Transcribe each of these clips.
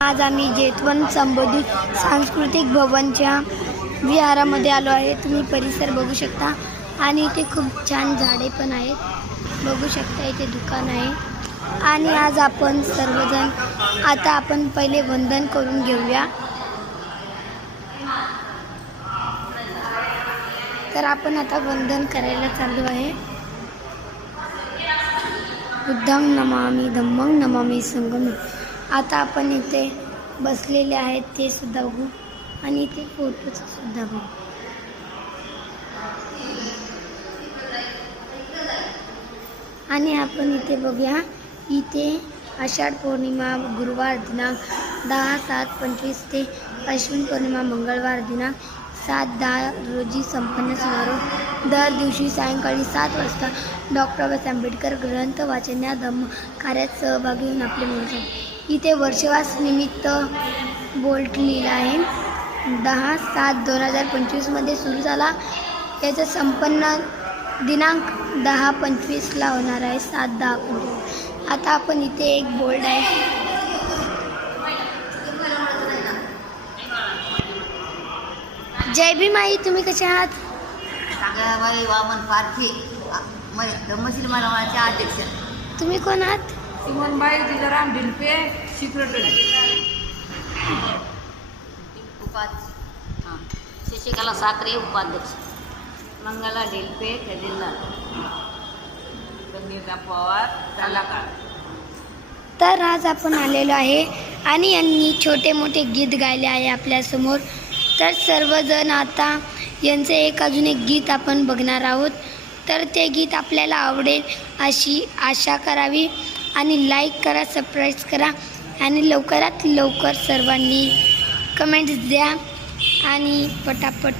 आज आम्ही जेतवन संबोधित सांस्कृतिक भवनच्या विहारामध्ये आलो आहे. तुम्ही परिसर बघू शकता आणि इथे खूप छान झाडे पण आहेत. बघू शकता इथे दुकान आहे आणि आज आपण सर्वजण आता आपण पहिले वंदन करून घेऊया. तर आपण आता वंदन करायला चालू आहे. बुद्धं नमामि धम्मं नमामि संघं. आता आपण इथे बसलेले आहेत ते सुद्धा बघू आणि इथे फोटोचं सुद्धा बघू. आणि आपण इथे बघूया, इथे आषाढ पौर्णिमा गुरुवार दिनांक 10/7/25 ते अश्विन पौर्णिमा मंगळवार दिनांक 7/10 रोजी संपन्न समारोह. दर दिवशी सायंकाळी 7 वाजता डॉक्टर बाबासाहेब आंबेडकर ग्रंथ वाचन या धम्म कार्यात सहभागी होऊन आपले मनोरंजन. इथे वर्षवास निमित्त बोल्ट लिहिला आहे. 10/7/2025 मध्ये सुरू झाला. याचा संपन्न दिनांक 10/25 होणार आहे. 7/10/25. आता आपण इथे एक बोर्ड आहे. जय भीम आई, तुम्ही कसे आहात? सांगाबाई वामन पारखे, धम्मशील मानवाचे अध्यक्ष. तुम्ही कोण आहात? सुमनबाई जिजाराम ढिलपे, सेक्रेटरी. शशिकला साखरे, उपाध्यक्ष. मंगला ढिलपे, खजिनदार. संगीता पवार, कलाकार. तर आज आपण आलेलो आहे आणि यांनी छोटे मोठे गीत गायले आहे आपल्यासमोर. तर सर्वजण आता यांचे अजून एक गीत आपण बघणार आहोत. तर ते गीत आपल्याला आवडेल अशी आशा करावी आणि लाईक करा, सबस्क्राईब करा आणि लवकरात लवकर सर्वांनी कमेंट्स द्या आणि पटापट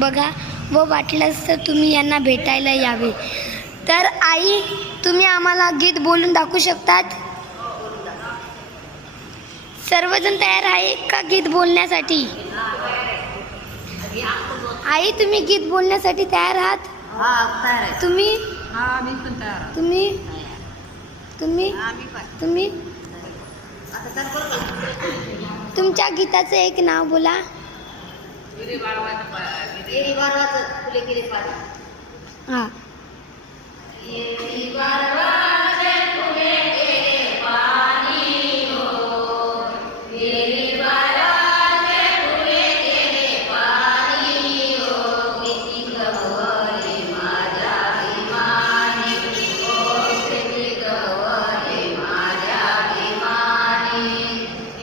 बघा व वाटलंच तर तुम्ही यांना भेटायला यावे. तर आई, तुम्ही आम्हाला गीत बोलून दाखवू शकतात? सर्वजण तयार आहे का गीत बोलण्यासाठी? आई, तुम्ही गीत बोलण्यासाठी तयार आहात? तुम्ही मी पण तयार. तुम्ही तुम्ही तुम्ही तुमच्या गीताचं एक नाव बोला. हां.